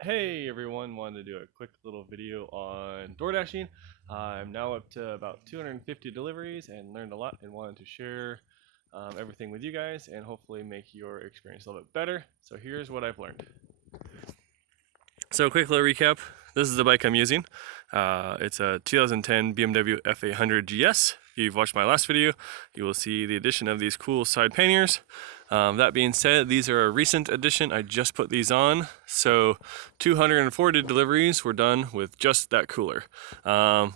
Hey everyone, wanted to do a quick little video on door dashing. I'm now up to about 250 deliveries and learned a lot and wanted to share everything with you guys and hopefully make your experience a little bit better. So here's what I've learned. So quick little recap. This is the bike I'm using. It's a 2010 BMW F800 GS. If you've watched my last video, you will see the addition of these cool side panniers. That being said, these are a recent addition. I just put these on. So 240 deliveries were done with just that cooler,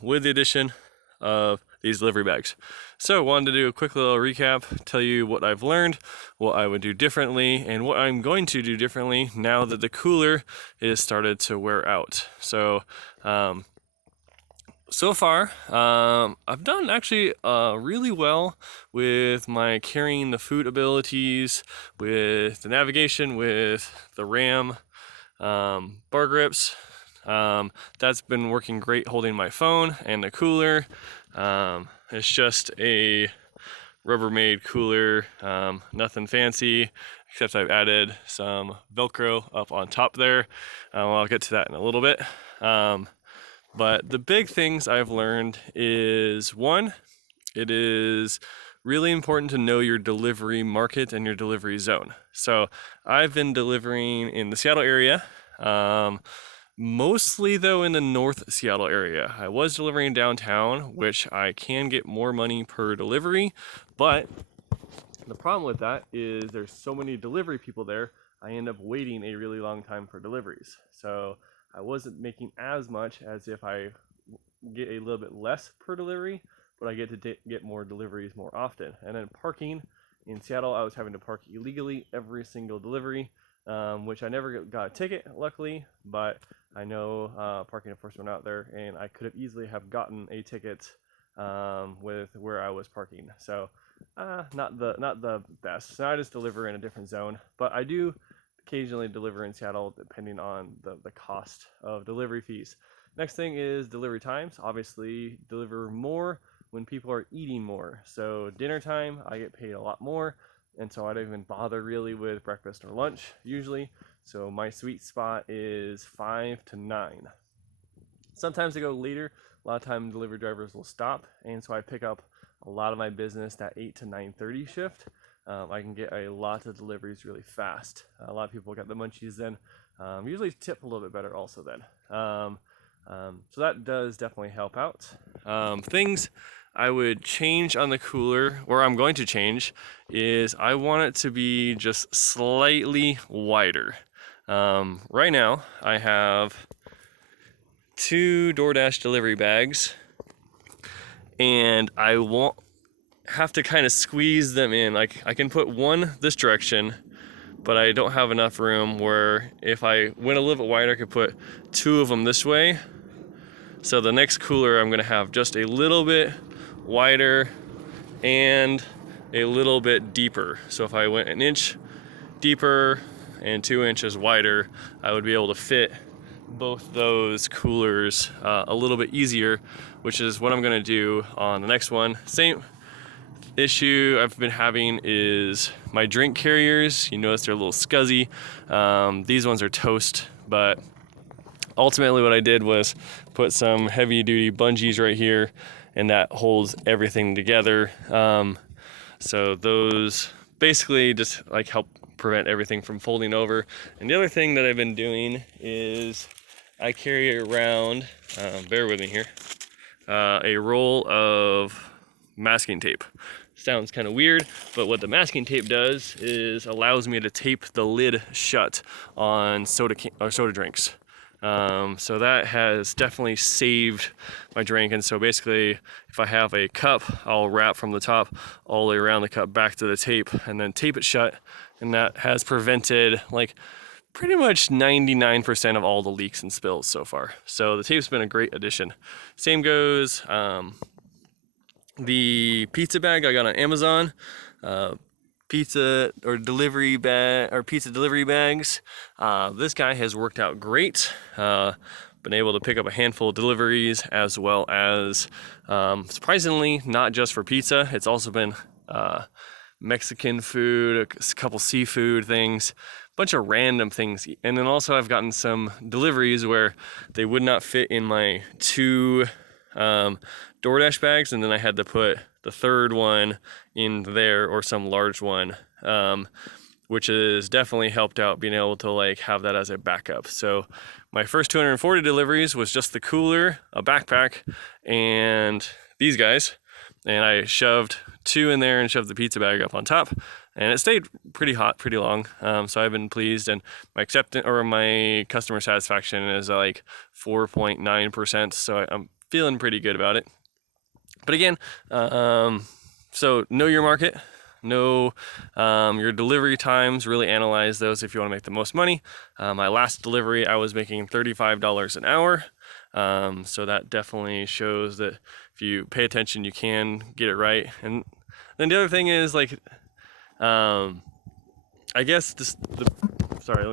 with the addition of these delivery bags. So wanted to do a quick little recap, tell you what I've learned, what I would do differently, and what I'm going to do differently now that the cooler is started to wear out. So so far, I've done actually really well with my carrying the food abilities, with the navigation, with the RAM, bar grips. That's been working great holding my phone and the cooler. It's just a Rubbermaid cooler, nothing fancy, except I've added some Velcro up on top there. I'll get to that in a little bit. But the big things I've learned is, one, it is really important to know your delivery market and your delivery zone. So I've been delivering in the Seattle area, mostly though in the North Seattle area. I was delivering downtown, which I can get more money per delivery, but the problem with that is there's so many delivery people there, I end up waiting a really long time for deliveries. So I wasn't making as much as if I get a little bit less per delivery, but I get to get more deliveries more often. And then parking in Seattle, I was having to park illegally every single delivery, which I never got a ticket, luckily, but I know parking enforcement out there, and I could have easily have gotten a ticket with where I was parking. So not the best. So I just deliver in a different zone, but I do occasionally deliver in Seattle depending on the cost of delivery fees. Next thing is delivery times. Obviously, deliver more when people are eating more. So dinner time, I get paid a lot more, and so I don't even bother really with breakfast or lunch usually. So my sweet spot is 5 to 9. Sometimes I go later. A lot of times delivery drivers will stop, and so I pick up a lot of my business that 8 to 9:30 shift. I can get a lot of deliveries really fast. A lot of people get the munchies then. Usually tip a little bit better also then. So that does definitely help out. Things I would change on the cooler, or I'm going to change, is I want it to be just slightly wider. Right now I have 2 DoorDash delivery bags, and I won't have to kind of squeeze them in. Like, I can put one this direction, but I don't have enough room where if I went a little bit wider, I could put 2 of them this way. So the next cooler, I'm gonna have just a little bit wider and a little bit deeper. So if I went an inch deeper and 2 inches wider, I would be able to fit both those coolers a little bit easier, which is what I'm gonna do on the next one. Same issue I've been having is my drink carriers. You notice they're a little scuzzy. These ones are toast, but ultimately what I did was put some heavy duty bungees right here, and that holds everything together. So those basically just like help prevent everything from folding over. And the other thing that I've been doing is I carry around, bear with me here, a roll of masking tape. Sounds kind of weird, but what the masking tape does is allows me to tape the lid shut on soda drinks. So that has definitely saved my drink. And so basically, if I have a cup, I'll wrap from the top all the way around the cup back to the tape and then tape it shut. And that has prevented like pretty much 99% of all the leaks and spills so far. So the tape's been a great addition. Same goes the pizza bag I got on Amazon. Pizza delivery bags. This guy has worked out great. Been able to pick up a handful of deliveries, as well as surprisingly not just for pizza. It's also been Mexican food, a couple seafood things, bunch of random things. And then also I've gotten some deliveries where they would not fit in my 2 DoorDash bags, and then I had to put the 3rd one in there, or some large one, which has definitely helped out being able to like have that as a backup. So my first 240 deliveries was just the cooler, a backpack, and these guys. And I shoved 2 in there and shoved the pizza bag up on top, and it stayed pretty hot pretty long. So I've been pleased, and my my customer satisfaction is like 4.9%. So I'm feeling pretty good about it. But again, so know your market, know your delivery times, really analyze those if you want to make the most money. My last delivery, I was making $35 an hour. So that definitely shows that if you pay attention, you can get it right. And then the other thing is like, I guess sorry,